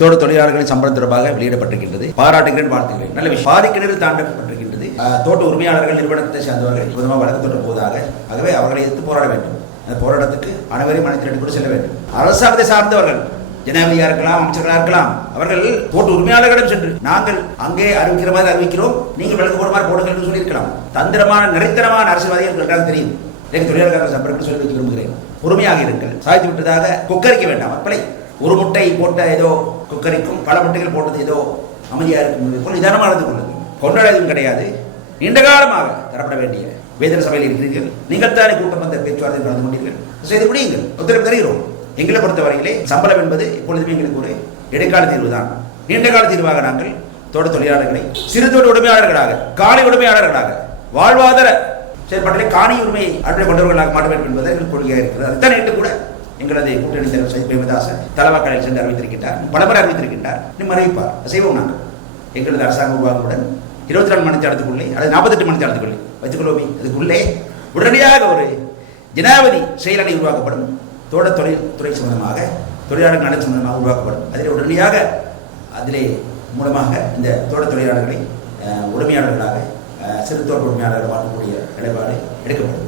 தோட்ட தொழிலாளர்களின் சம்பளம் தொடர்பாக வெளியிடப்பட்டிருக்கின்றது. பாராட்டுகிறேன் வாழ்த்துகிறேன் நல்ல விஷயம். பாதி கிணறு தாண்டப்பட்டிருக்கின்றது. தோட்ட உரிமையாளர்கள் நிறுவனத்தை சேர்ந்தவர்கள் விதமாக வழக்கு தொட்ட போவதாக ஆகவே அவர்களை எதிர்த்து போராட வேண்டும். அந்த போராட்டத்துக்கு அனைவரையும் அனைத்து கூட செல்ல வேண்டும். அரசாங்கத்தை சார்ந்தவர்கள் ஜனாதிபதியாக இருக்கலாம் அமைச்சர்களாக இருக்கலாம் அவர்கள் தோட்ட உரிமையாளர்களிடம் சென்று நாங்கள் அங்கே அறிவிக்கிற மாதிரி அறிவிக்கிறோம். நீங்கள் விளக்கு போட மாதிரி போடுங்கள் என்று சொல்லியிருக்கலாம். தந்திரமான நிறைத்தனமான அரசியல்வாதிகள் நன்றாக தெரியும். எனக்கு தொழிலாளர்கள் சம்பளம் சொல்லி வைக்க விரும்புகிறேன் பொறுமையாக இருங்கள். சாய்த்து விட்டதாக கொக்கரிக்க வேண்டாம். மக்களை ஒரு முட்டை போட்ட ஏதோ குக்கரிக்கும் பல முட்டைகள் போட்டது ஏதோ அமைதியாக இருக்கும் போல் நிதானமாக நடந்து கொள்ளுது கொண்டாட எதுவும் கிடையாது. நீண்ட காலமாக தரப்பட வேண்டிய வேதன சபையில் இருக்கிறீர்கள். நீங்கள் தானே கூட்டம் வந்த பேச்சுவார்த்தை நடந்து கொண்டீர்கள். செய்து முடியுங்கள். உத்தரவு தருகிறோம். எங்களை பொறுத்தவரையிலே சம்பளம் என்பது இப்பொழுதுமே எங்களுக்கு ஒரு இடைக்கால தீர்வு தான் நீண்ட கால தீர்வாக நாங்கள் தோட்ட தொழிலாளர்களை சிறு தொழில் உடைமையாளர்களாக காலை உடைமையாளர்களாக வாழ்வாதார செயல்பாட்டிலே காணி உரிமையை அடிப்படை கொண்டவர்களாக மாற்ற வேண்டும் என்பது எங்கள் கொள்கையாக இருக்கிறது. அதுதான் இன்று கூட எங்களது கூட்டணி தலைவர் சஜித் பிரேமதாசன் தலவாக்கலையில் சென்று அறிவித்திருக்கின்றார் பலமுறை அறிவித்திருக்கின்றார். இன்னும் அறிவிப்பார் செய்வோம் நாங்கள் எங்களது அரசாங்க உருவாக்குடன் இருபத்தி நாலு மணி நேரத்துக்குள்ளே அல்லது நாற்பத்தெட்டு மணி நேரத்துக்குள்ளே வைத்துக்கொள்வோமே அதுக்குள்ளே உடனடியாக ஒரு ஜனாதிபதி செயலணி உருவாக்கப்படும். தோட தொழில் துறை சம்பந்தமாக தொழிலாளர் நலன் சம்பந்தமாக உருவாக்கப்படும். அதில் உடனடியாக அதிலே மூலமாக இந்த தோட்ட தொழிலாளர்களை உரிமையாளர்களாக சிறு தோட்ட உரிமையாளர்கள் வாழக்கூடிய நிலைப்பாடு எடுக்கப்படும்.